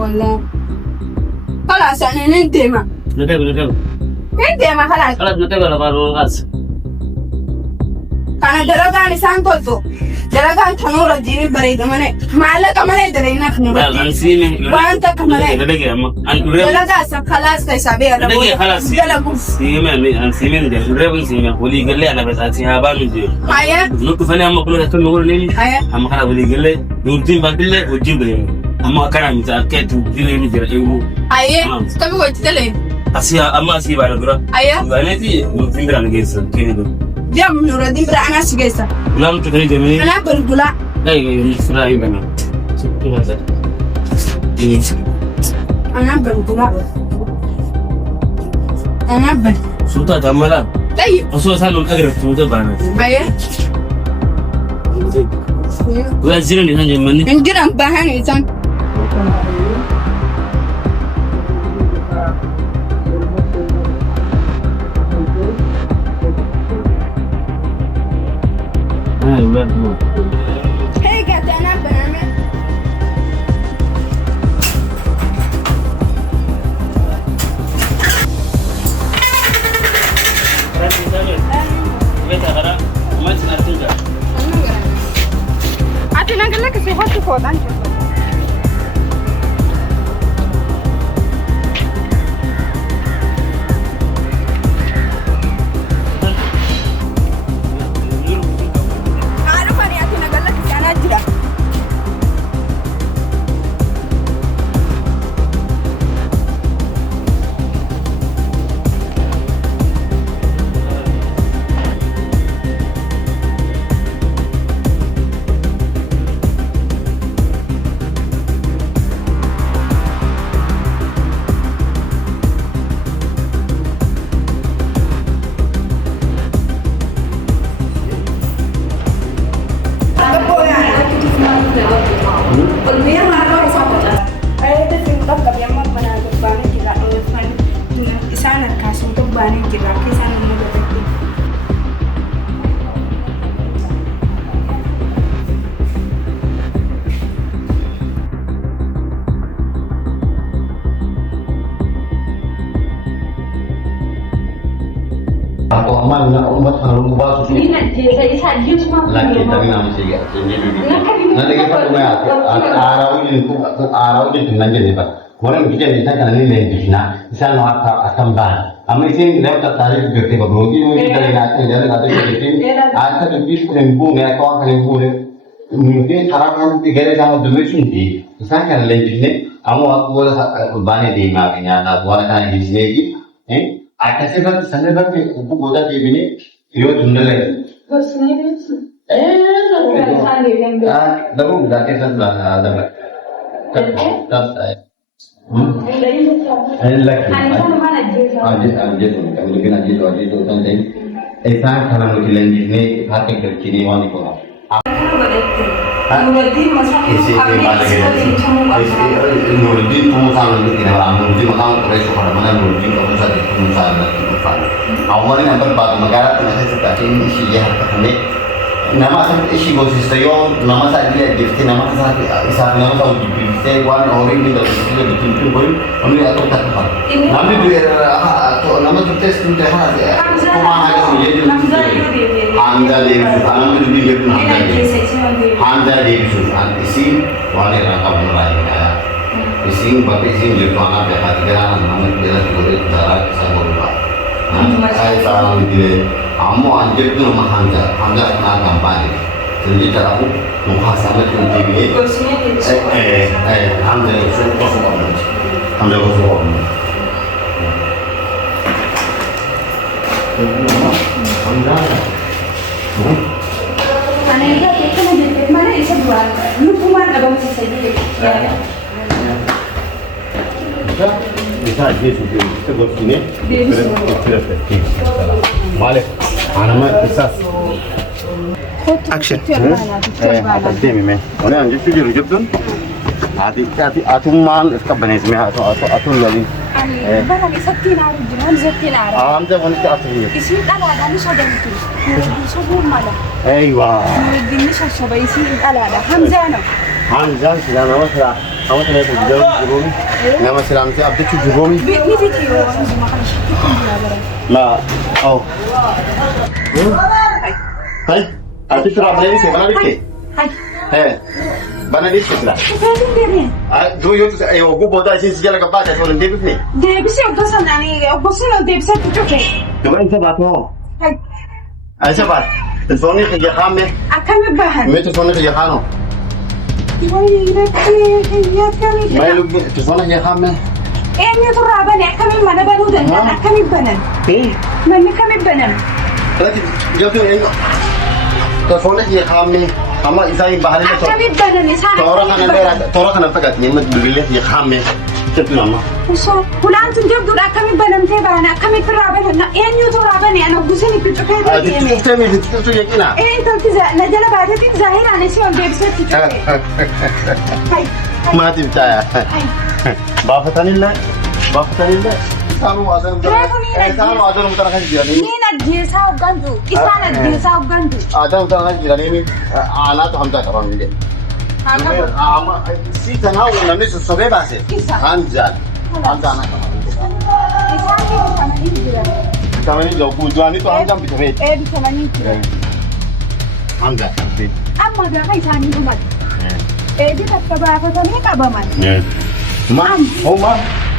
والله خلاص يعني ننتهي نتابع خلاص خلاص نتابع الغاز كان دلقاني سان قلتو دلقان تنور الدين بريد مني معلق مني درينك لا أنسيمه وأنت كمان دلقي أما دلقا خلاص كيسابيع دلقي خلاص دلقوا سيمه أنسيمه ده ريبن سيمه ولي قال لي أنا بس أتيها بالودي هيا نقول فني أما كلنا تقول نقول لي هيا أما خلاص ولي قال لي نورتين بدله وجيب لي أما كان متأكد وجيب لي جرا هيا تبي وتدلين أسيا أما أسيا بعد كذا هيا وأنا تي نورتين برا نجيس كذي ديام نور الدين برا أنا سجيسة لا مش كذي جميل أنا برجولا لا يسرع يبنا أنا برجولا أنا بر سلطة تملا طيب أصلا سالون أقرب سلطة بعنا هيا وأزيرني هني مني إنجرام بهاني إنسان هيك أنا بنعمل أنا أقول لك سيحط فوق أنت Atau aman nak umat harus ubah susu. Ini nak je saya saja cuma. Lagi tapi nama saya ini dulu. Nanti kita punya arau ini dengan jenis apa? Orang kita ni saya kan ini lagi na. Saya nak akan ban. Kami sih lewat tarik kerja berbudi mungkin dari nanti dari nanti kerja. Asal lebih kurang ya kau akan kurang. Mungkin harapan tiga sama dua sini. Saya kan lagi ni. Kamu aku bani di makanya nak buat kan ini lagi. आकाशे बात संजय बात में ऊपर गोदा देवी ने हीरो ढूंढ रहे बस नहीं हाँ दबो जाके सब दब तब आए लकी आज कभी लेकिन आज तो होता है ऐसा खाना मुझे लेंगे ने खाते कर चीनी वाली को Nuruddin masuk isi Nuruddin pengusaha itu tidak ramah Nuruddin makanya terus pada mana Nuruddin pengusaha itu kan awalnya nampak batu negara tu nasi seperti ini isi dia harga nama saya isi bosis tayo nama saya dia gifti nama saya isa nama saya uji saya wan orang ini dari sini bikin pun boleh kami atau tak apa kami biar atau nama tu tes tu teh ada kemana ke sini jadi Hamza Dewi Sultan kami lebih dia pun Hamza Dewi Sultan isi wan yang kami mulai isi bapak isi jadi anak berkat kerana nama dia boleh cara saya boleh saya salah dia kamu anjir tu nama Hamza kena kampanye jadi cara aku muka sama tu TV Hamza itu kosong banget Hamza kosong banget Hamza mana itu kita mau jadi mana isa buat lu kuman abang sisa jadi bisa aja sih kita buat sini Malik anak bisa action apa demi me orang anjir tu juru jepun atum mal इसका बने इसमें atum lagi barang isatti naru jiran isatti naru हम जब उनके आते हैं isi ala ada ni sada itu sabur mala أيوة Nuruddin ni shashaba isi ala ada Hamza no हम जान सिला नमस्कार Kamu ternyata jauh Jurumi. Nama silam si Abdul Jurumi. Ni video ang sumakala siya. Nah, oh. Hai, Abdul sudah beli sih, mana dikit? Hai. Heh, mana dikit lah. Pwede din. Do you go boda sih sejak lepas dah soalnya debit ni. Debisi ang dosa nani. Bosin ang debisi tutup eh. Coba ini sebab apa? Hai. Ay sebab. Telefonnya kerja kami. Akan magbahan. May telefonnya kerja kano. Iway, ingat kami. May lug telefonnya kerja kami. Niyo to raban eh. Kami manabaludan. Kami banan. Mami kami banan. Tapi dia tu ini. Telefonnya kerja kami. Ama isai bahari ni. Kami banan eh. Sana Tora kan apa kat ni? Mat beli kerja kami. Cepat nama. So, hulaan tun jab dura kami banan te bana. Kami raban na. Niyo to raban eh. Ano gusto ni pito kaya Itu tu yang ina. Tanti najala bada tin zahira ne si on debisi tutup eh. Hai. Mati percaya. Hai. Bapak tanilla. Kamu ada mutar kan dia ni. Ni nagdiyesa og gandu. Isa nagdiyesa og gandu. Ada mutar kan dia ni. Anak tu hamza karam ni. Ama si tanau nami sobe base. Hamza anak karam. Isa ni kamani dira. Kami ni jauh jual ni tu hamza bitome. Di kamani dira. Hamza. Amma da kai sani umar. Di takka ba fa tani ka ba man. Ma, oh ma.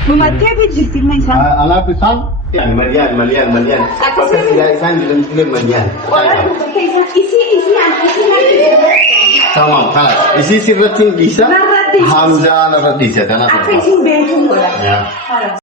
Umar ke bi jirti mai san. Anak pisan. Yani malian. Pasal dia isan dalam film malian. Wala ku kai san isi an. Tamam, kalas. Isi sirratin bisa. Narratin. Hamza narratin saya tanah. Akai sin bentun gola. Ya.